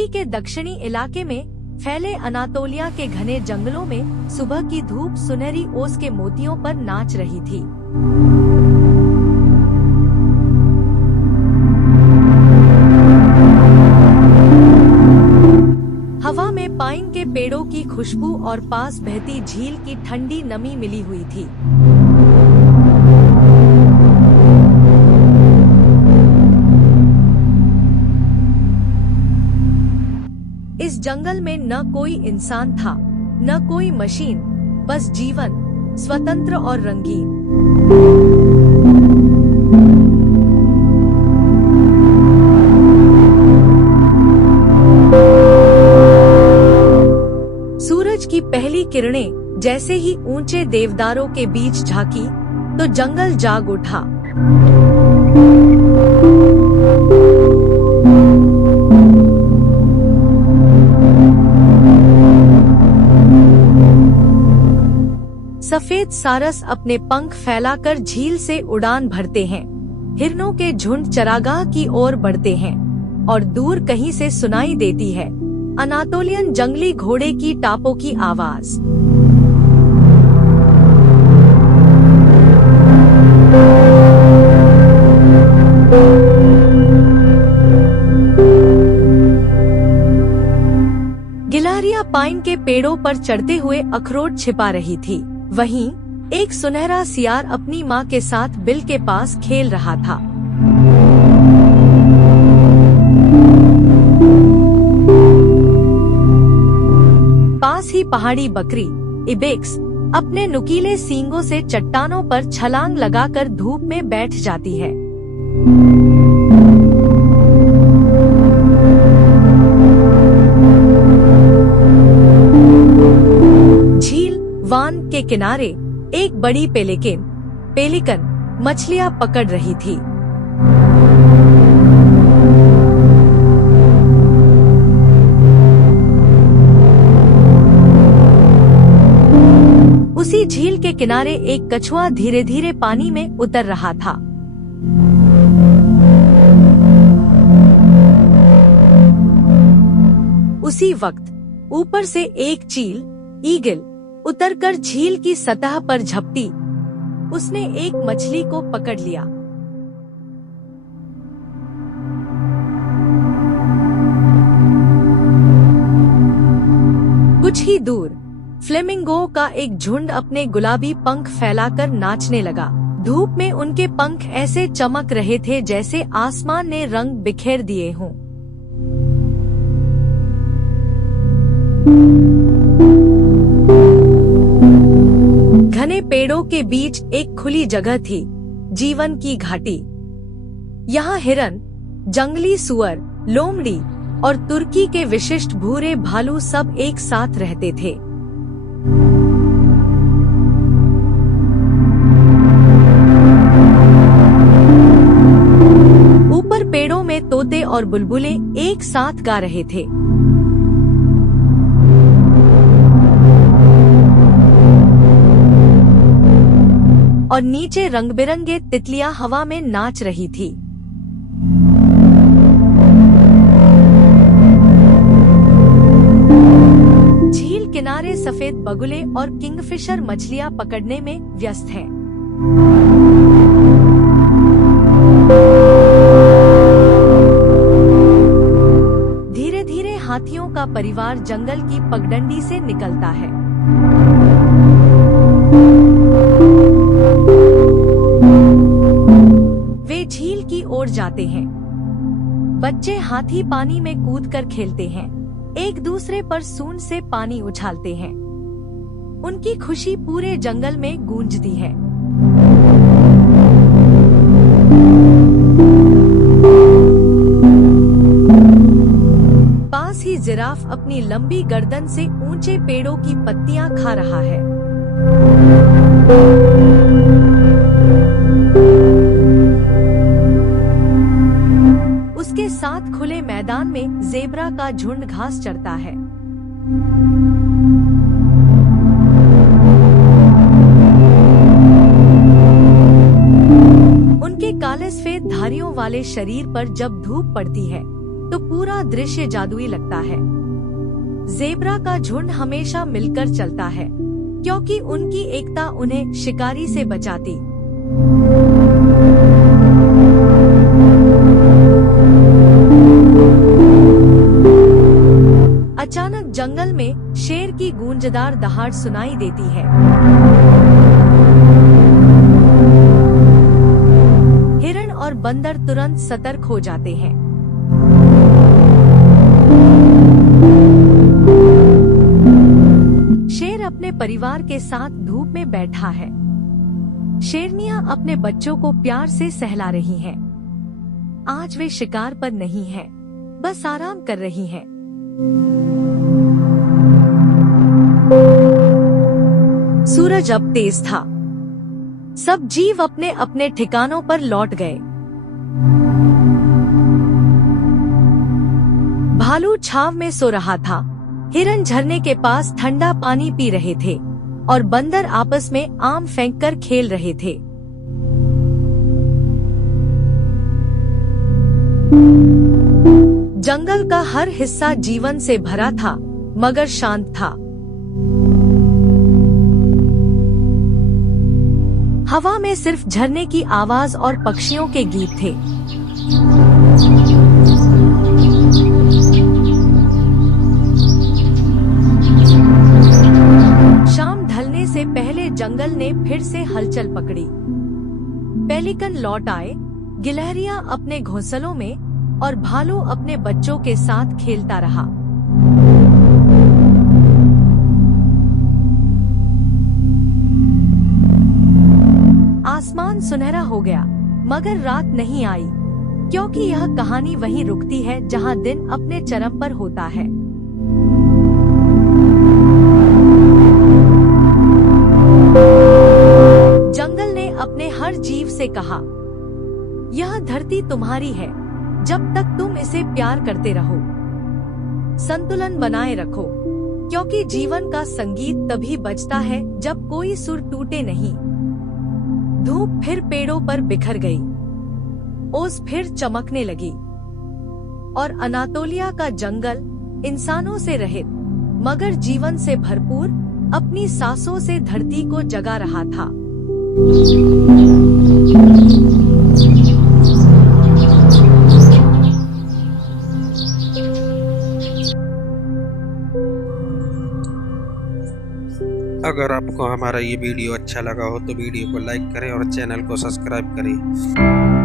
तुर्की के दक्षिणी इलाके में फैले अनातोलिया के घने जंगलों में सुबह की धूप सुनहरी ओस के मोतियों पर नाच रही थी। हवा में पाइन के पेड़ों की खुशबू और पास बहती झील की ठंडी नमी मिली हुई थी। इस जंगल में न कोई इंसान था, न कोई मशीन, बस जीवन, स्वतंत्र और रंगीन। सूरज की पहली किरणें जैसे ही ऊंचे देवदारों के बीच झांकी, तो जंगल जाग उठा। सफेद सारस अपने पंख फैलाकर झील से उड़ान भरते हैं। हिरणों के झुंड चरागाह की ओर बढ़ते हैं और दूर कहीं से सुनाई देती है अनातोलियन जंगली घोड़े की टापों की आवाज। गिलारिया पाइन के पेड़ों पर चढ़ते हुए अखरोट छिपा रही थी। वहीं एक सुनहरा सियार अपनी माँ के साथ बिल के पास खेल रहा था। पास ही पहाड़ी बकरी इबेक्स अपने नुकीले सींगों से चट्टानों पर छलांग लगाकर धूप में बैठ जाती है। वान के किनारे एक बड़ी पेलिकन मछलियां पकड़ रही थी। उसी झील के किनारे एक कछुआ धीरे धीरे पानी में उतर रहा था। उसी वक्त ऊपर से एक चील ईगल उतरकर झील की सतह पर झपटी। उसने एक मछली को पकड़ लिया। कुछ ही दूर फ्लेमिंगो का एक झुंड अपने गुलाबी पंख फैलाकर नाचने लगा। धूप में उनके पंख ऐसे चमक रहे थे जैसे आसमान ने रंग बिखेर दिए हों। घने पेड़ों के बीच एक खुली जगह थी, जीवन की घाटी। यहाँ हिरन, जंगली सुअर, लोमड़ी और तुर्की के विशिष्ट भूरे भालू सब एक साथ रहते थे। ऊपर पेड़ों में तोते और बुलबुलें एक साथ गा रहे थे। और नीचे रंग बिरंगे तितलियां हवा में नाच रही थी। झील किनारे सफेद बगुले और किंगफिशर मछलियां पकड़ने में व्यस्त हैं। धीरे धीरे हाथियों का परिवार जंगल की पगडंडी से निकलता है। वे झील की ओर जाते हैं। बच्चे हाथी पानी में कूदकर खेलते हैं, एक दूसरे पर सूंड से पानी उछालते हैं। उनकी खुशी पूरे जंगल में गूंजती है। पास ही जिराफ अपनी लंबी गर्दन से ऊंचे पेड़ों की पत्तियां खा रहा है। उसके साथ खुले मैदान में ज़ेब्रा का झुंड घास चरता है। उनके काले सफेद धारियों वाले शरीर पर जब धूप पड़ती है तो पूरा दृश्य जादुई लगता है। ज़ेब्रा का झुंड हमेशा मिलकर चलता है, क्योंकि उनकी एकता उन्हें शिकारी से बचाती। अचानक जंगल में शेर की गूंजदार दहाड़ सुनाई देती है। हिरण और बंदर तुरंत सतर्क हो जाते हैं। शेर अपने परिवार के साथ धूप में बैठा है। शेरनियां अपने बच्चों को प्यार से सहला रही हैं। आज वे शिकार पर नहीं हैं, बस आराम कर रही हैं। सूरज अब तेज था। सब जीव अपने अपने ठिकानों पर लौट गए। भालू छांव में सो रहा था, हिरन झरने के पास ठंडा पानी पी रहे थे और बंदर आपस में आम फेंककर खेल रहे थे। जंगल का हर हिस्सा जीवन से भरा था, मगर शांत था। हवा में सिर्फ झरने की आवाज और पक्षियों के गीत थे। शाम ढलने से पहले जंगल ने फिर से हलचल पकड़ी। पेलिकन लौट आए, गिलहरियां अपने घोंसलों में और भालू अपने बच्चों के साथ खेलता रहा। आसमान सुनहरा हो गया, मगर रात नहीं आई, क्योंकि यह कहानी वहीं रुकती है जहां दिन अपने चरम पर होता है। जंगल ने अपने हर जीव से कहा, यह धरती तुम्हारी है, जब तक तुम इसे प्यार करते रहो। संतुलन बनाए रखो, क्योंकि जीवन का संगीत तभी बजता है जब कोई सुर टूटे नहीं। धूप फिर पेड़ों पर बिखर गई, ओस फिर चमकने लगी और अनातोलिया का जंगल इंसानों से रहित मगर जीवन से भरपूर अपनी सांसों से धरती को जगा रहा था। अगर आपको हमारा ये वीडियो अच्छा लगा हो तो वीडियो को लाइक करें और चैनल को सब्सक्राइब करें।